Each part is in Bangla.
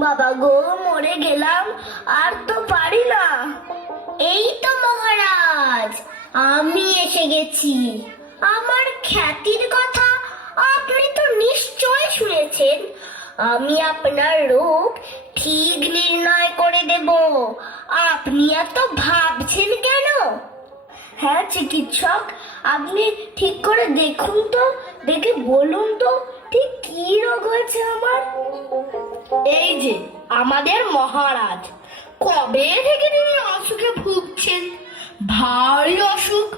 বাবা গো, মরে গেলাম, আর তো পারি না। এই তো মহারাজ, আমি এসে গেছি। আমার খ্যাতির কথা আপনি তো নিশ্চয় শুনেছেন। আমি আপনার রোগ ঠিক নির্ণয় করে দেব। আপনি এত ভাবছেন কেন? হ্যাঁ চিকিৎসক, আপনি ঠিক করে দেখুন তো, দেখে বলুন তো ঠিক কি রোগ হয়েছে আমার। এই যে আমাদের মহারাজ, কবে থেকে তিনি অসুখে ভুগছেন। ভারী অসুখ,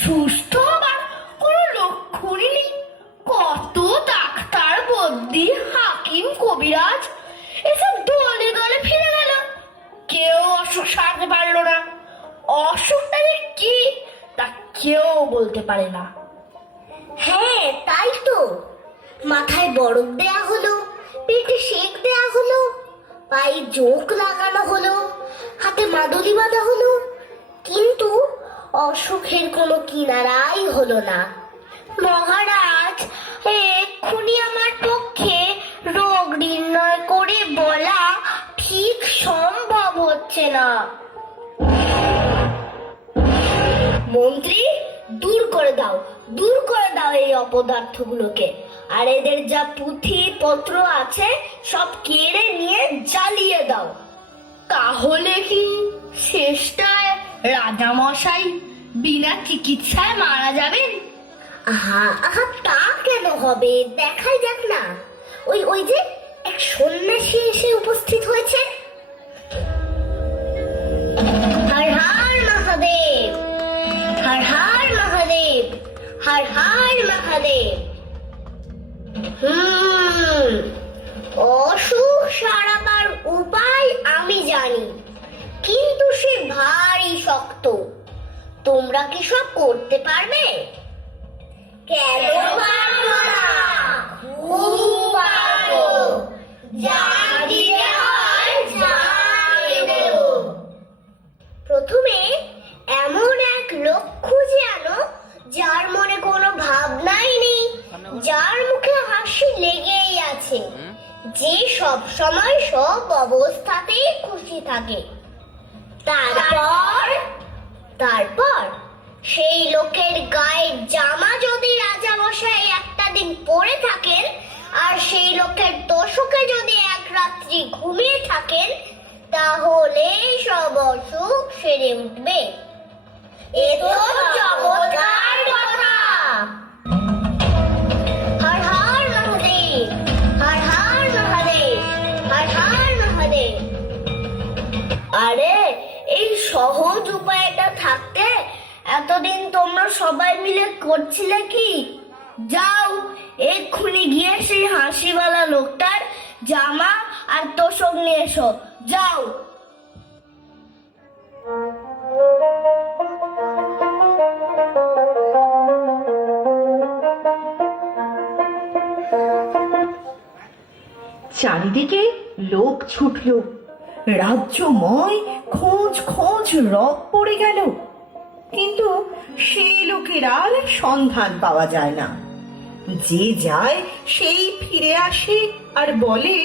সুস্থ হবার কোনো লক্ষণই নেই। কত ডাক্তার, বদ্যি, হাকিম, কবিরাজ এসব দলে দলে ফিরে গেল, কেউ অসুখ সারতে পারলো না। অসুখটা যে কি তা কেউ বলতে পারে না। হ্যাঁ তাই তো, মাথায় বরফ দেয়া হলো, পেটে সেক দেয়া হলো, পায়ে জোক লাগানো হলো, হাতে মাদুলি বাঁধা হলো, কিন্তু অসুখের কোনো কিনারাই হলো না। মহারাজ, এক্ষুনি আমার পক্ষে রোগ নির্ণয় করে বলা ঠিক সম্ভব হচ্ছে না। মন্ত্রী, দূর করে দাও, দূর করে দাও এই অপদার্থগুলোকে, আর এদের যা পুঁথি পত্র আছে সব কেড়ে নিয়ে জ্বালিয়ে দাও। তাহলে কি শেষটায় রাজামশাই বিনা চিকিৎসায় মারা যাবেন? আহা আহা, তা কেন হবে, দেখাই যাক না। ওই ওই যে এক সন্ন্যাসী এসে উপস্থিত হয়েছে। হর হর মহাদেব, হর হর মহাদেব, হর হর মহাদেব। অসুখ সারাবার উপায় আমি জানি, কিন্তু সে ভারী শক্ত। তোমরা কি সব করতে পারবে? কেন পারবো না, খুব পারবো। যা দিতে হয় জানিয়ে দেব। প্রথমে এমন এক লোক খুঁজে আনো যার মনে কোনো ভাবনাই নেই, যার মুখে হাসি লেগেই আছে, যে সব সময় সব অবস্থাতেই খুশি থাকে। তারপর তারপর সেই লোকের গায়ের জামা যদি রাজামশাই একটা দিন পরে থাকেন, আর সেই লোকের তোষকে যদি এক রাত্রি ঘুমিয়ে থাকেন, তাহলে সব অসুখ সেরে উঠবে। এ তো চমৎকার কথা। হর হর মহাদেব, হর হর মহাদেব, হর হর মহাদেব। আরে, এই সহজ উপায়টা থাকতে এতদিন তোমরা সবাই মিলে করছিলে কি? যাও, এক্ষুনি গিয়ে সেই হাসিওয়ালা লোকটার জামা আর তোষক নিয়ে এসো, যাও। চারিদিকে লোক ছুটল, রাজ্যময় খোঁজ খোঁজ রব পড়ে গেল, কিন্তু সেই লোকের আর সন্ধান পাওয়া যায় না। যে যায় সেই ফিরে আসে আর বলে,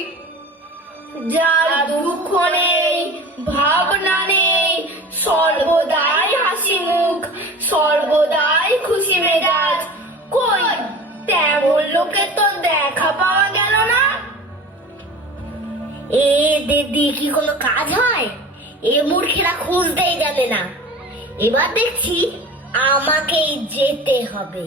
যার দুঃখ নেই, ভাবনা নেই, সর্বদাই হাসি মুখ, সর্বদাই খুশি মেজাজ, কই তেমন লোকের তো দেখা পাওয়া গেল না। দিদি কি কোনো কাজ হয়? এ মূর্খেরা খুঁজতেই জানে না। এবার দেখছি আমাকেই যেতে হবে।